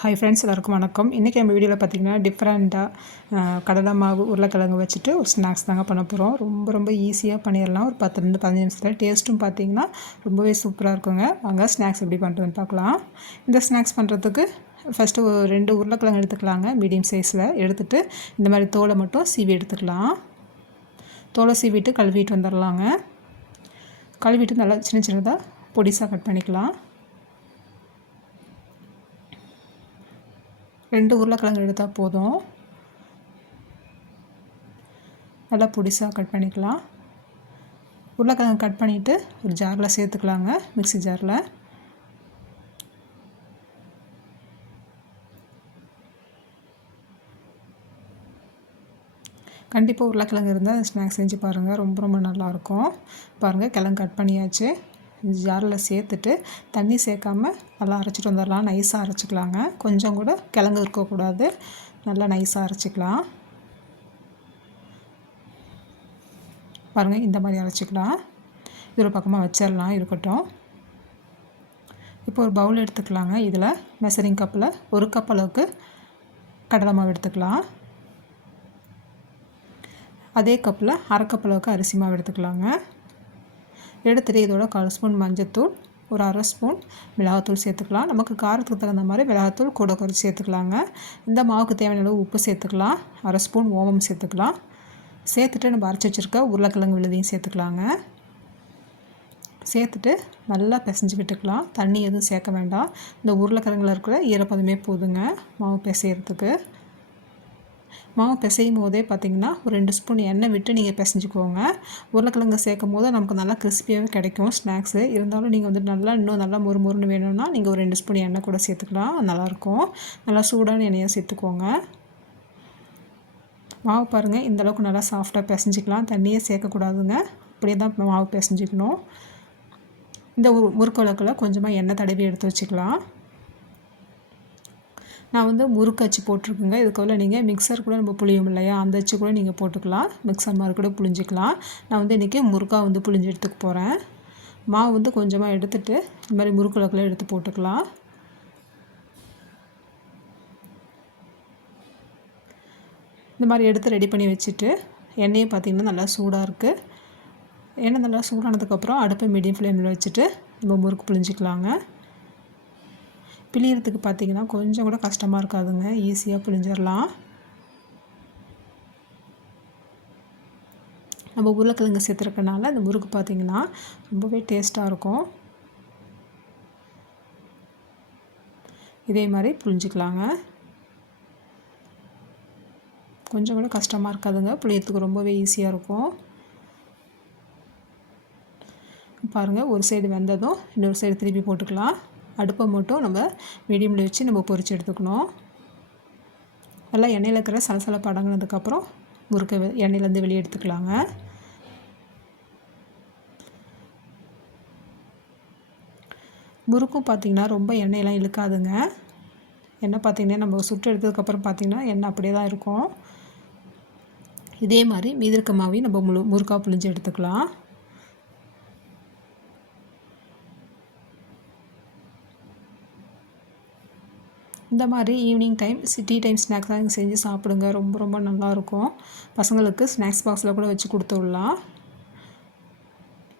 Hi friends எல்லாருக்கும் வணக்கம். இன்றைக்கி நம்ம வீடியோவில் பார்த்தீங்கன்னா டிஃப்ரெண்ட்டாக கடலை மாவு உருளைக்கிழங்கு வச்சுட்டு ஒரு ஸ்நாக்ஸ் தாங்க பண்ண போகிறோம் ரொம்ப ரொம்ப ஈஸியாக பண்ணிடலாம். ஒரு பத்துலேருந்து பதினஞ்சு நிமிஷத்தில் டேஸ்ட்டும் பார்த்தீங்கன்னா ரொம்பவே சூப்பராக இருக்குங்க. வாங்க ஸ்நாக்ஸ் எப்படி பண்ணுறதுன்னு பார்க்கலாம் இந்த ஸ்நாக்ஸ் பண்ணுறதுக்கு ஃபஸ்ட்டு ஒரு ரெண்டு உருளைக்கிழங்கு எடுத்துக்கலாங்க. மீடியம் சைஸில் எடுத்துகிட்டு இந்த மாதிரி தோலை மட்டும் சீவி எடுத்துக்கலாம். தோலை சீவிட்டு கழுவிட்டு வந்துடலாங்க கழுவிட்டு நல்லா சின்ன சின்னதாக பொடிசாக கட் பண்ணிக்கலாம். ரெண்டு உருளைக்கிழங்கு எடுத்தால் போதும். நல்லா பொடிசாக கட் பண்ணிக்கலாம். உருளைக்கிழங்கு கட் பண்ணிவிட்டு ஒரு ஜாரில் சேர்த்துக்கலாங்க மிக்சி ஜாரில். கண்டிப்பாக உருளைக்கிழங்கு இருந்தால் ஸ்நாக்ஸ் செஞ்சு பாருங்கள் ரொம்ப ரொம்ப நல்லாயிருக்கும். பாருங்கள் கிழங்கு கட் பண்ணியாச்சு. ஜாரில் சேர்த்துட்டு தண்ணி சேர்க்காம நல்லா அரைச்சிட்டு வந்துடலாம். நைஸாக அரைச்சிக்கலாங்க. கொஞ்சம் கூட கிழங்கு இருக்கக்கூடாது. நல்லா நைஸாக அரைச்சிக்கலாம். பாருங்கள் இந்த மாதிரி அரைச்சிக்கலாம். இது ஒரு பக்கமாக வச்சிடலாம் இருக்கட்டும். இப்போ ஒரு பவுல் எடுத்துக்கலாங்க. இதில் மெசரிங் கப்பில் ஒரு கப் அளவுக்கு கடலை மாவு எடுத்துக்கலாம். அதே கப்பில் அரை கப் அளவுக்கு அரிசி மாவு எடுத்துக்கலாங்க. எடுத்துகிட்டு இதோட கால் ஸ்பூன் மஞ்சத்தூள் ஒரு அரை ஸ்பூன் மிளகாத்தூள் சேர்த்துக்கலாம். நமக்கு காரத்துக்கு தகுந்த மாதிரி மிளகாத்தூள் கூட குறைச்சி சேர்த்துக்கலாங்க. இந்த மாவுக்கு தேவையான அளவு உப்பு சேர்த்துக்கலாம். அரை ஸ்பூன் ஓமம் சேர்த்துக்கலாம். சேர்த்துட்டு நம்ம அரைச்சி வச்சுருக்க உருளைக்கிழங்கு விழுதையும் சேர்த்துக்கலாங்க. சேர்த்துட்டு நல்லா பிசைஞ்சு விட்டுக்கலாம். தண்ணி எதுவும் சேர்க்க வேண்டாம். இந்த உருளைக்கிழங்குல இருக்கிற ஈரப்பதமே போதுங்க மாவு பிசையிறதுக்கு. மாவு பிசையும் போதே பார்த்திங்கன்னா ஒரு ரெண்டு ஸ்பூன் எண்ணெய் விட்டு நீங்கள் பிசைஞ்சிக்கோங்க. உருளைக்கிழங்கு சேர்க்கும் போது நமக்கு நல்லா கிறிஸ்பியாகவே கிடைக்கும் ஸ்நாக்ஸு. இருந்தாலும் நீங்கள் வந்து நல்லா இன்னும் நல்லா மொறு மொறுன்னு வேணும்னா நீங்கள் ஒரு ரெண்டு ஸ்பூன் எண்ணெய் கூட சேர்த்துக்கலாம். நல்லாயிருக்கும். நல்லா சூடான எண்ணெயாக சேர்த்துக்கோங்க. மாவு பாருங்கள் இந்தளவுக்கு நல்லா சாஃப்டாக பிசைஞ்சிக்கலாம். தண்ணியே சேர்க்கக்கூடாதுங்க. அப்படியே தான் மாவு பிசைஞ்சிக்கணும். இந்த முறுக்கு கொஞ்சமாக எண்ணெய் தடவி எடுத்து வச்சுக்கலாம். நான் வந்து முறுக்கு அச்சு போட்டிருக்குங்க. இதுக்குள்ள நீங்கள் மிக்சர் கூட நம்ம புளியும் இல்லையா? அந்த அச்சு கூட நீங்கள் போட்டுக்கலாம். மிக்சர் மாதிரி கூட புளிஞ்சிக்கலாம். நான் வந்து இன்றைக்கி முறுக்காக வந்து புளிஞ்சு எடுத்துக்க போகிறேன் மாவு வந்து கொஞ்சமாக எடுத்துகிட்டு இந்த மாதிரி முறுக்குலக்கெல்லாம் எடுத்து போட்டுக்கலாம். இந்த மாதிரி எடுத்து ரெடி பண்ணி வச்சுட்டு எண்ணெயும் பார்த்திங்கன்னா நல்லா சூடாக இருக்குது எண்ணெய் நல்லா சூடானதுக்கப்புறம் அடுப்பை மீடியம் ஃப்ளேமில் வச்சுட்டு நம்ம முறுக்கு புளிஞ்சிக்கலாங்க. பிழியறதுக்கு பார்த்திங்கன்னா கொஞ்சம் கூட கஷ்டமாக இருக்காதுங்க. ஈஸியாக பிழிஞ்சிடலாம். நம்ம உருளைக்கிழங்கு சேர்த்துருக்கனால அந்த முறுக்கு பார்த்திங்கன்னா ரொம்பவே டேஸ்ட்டாக இருக்கும். இதே மாதிரி புழிஞ்சிக்கலாங்க. கொஞ்சம் கூட கஷ்டமாக இருக்காதுங்க. புளியத்துக்கு ரொம்பவே ஈஸியாக இருக்கும். பாருங்கள் ஒரு சைடு வெந்ததும் இன்னொரு சைடு திருப்பி போட்டுக்கலாம். அடுப்பை மட்டும் நம்ம மீடியமில் வச்சு நம்ம பொறிச்சு எடுத்துக்கணும். நல்லா எண்ணெயில் இருக்கிற சலசலப்பு அடங்கினதுக்கப்புறம் முறுக்கை எண்ணெயிலேருந்து வெளியே எடுத்துக்கலாங்க. முறுக்கும் பார்த்திங்கன்னா ரொம்ப எண்ணெயெல்லாம் இழுக்காதுங்க. எண்ணெய் பார்த்திங்கன்னா நம்ம சுட்டு எடுத்ததுக்கப்புறம் பார்த்திங்கன்னா எண்ணெய் அப்படியே தான் இருக்கும். இதே மாதிரி மீதிருக்க மாவையும் நம்ம முழு முறுக்காக புளிஞ்சு எடுத்துக்கலாம். இந்த மாதிரி ஈவினிங் டைம் சிட்டி டைம் ஸ்நாக்ஸாக செஞ்சு சாப்பிடுங்க. ரொம்ப ரொம்ப நல்லாயிருக்கும். பசங்களுக்கு ஸ்நாக்ஸ் பாக்ஸில் கூட வச்சு கொடுத்து விடலாம்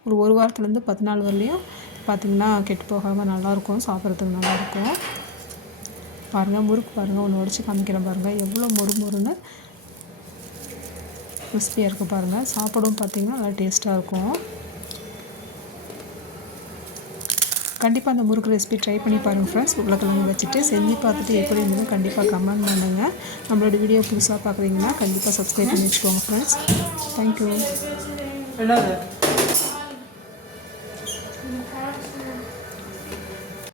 ஒரு ஒரு வாரத்துலேருந்து பத்து நாள் வரலையும் பார்த்திங்கன்னா கெட்டு போகாமல் நல்லாயிருக்கும். சாப்பிட்றதுக்கு நல்லாயிருக்கும். பாருங்கள் முறுக்கு பாருங்கள் ஒன்று உடச்சி காமிக்கிறேன் பாருங்கள் எவ்வளோ மொறு மொறுன்னு கிறிஸ்பியாக இருக்குது பாருங்கள் சாப்பிடும் பார்த்திங்கன்னா நல்லா டேஸ்ட்டாக இருக்கும். கண்டிப்பாக அந்த முறுக்கு ரெசிபி ட்ரை பண்ணி பாருங்கள் ஃப்ரெண்ட்ஸ் உருளைக்கிழங்கு வச்சுட்டு செஞ்சு பார்த்துட்டு எப்படி இருந்தது கண்டிப்பாக கமெண்ட் பண்ணுங்கள் நம்மளோட வீடியோ புதுசாக பார்க்குறீங்கன்னா கண்டிப்பாக சப்ஸ்கிரைப் பண்ணி வச்சுக்கோங்க ஃப்ரெண்ட்ஸ் தேங்க்யூ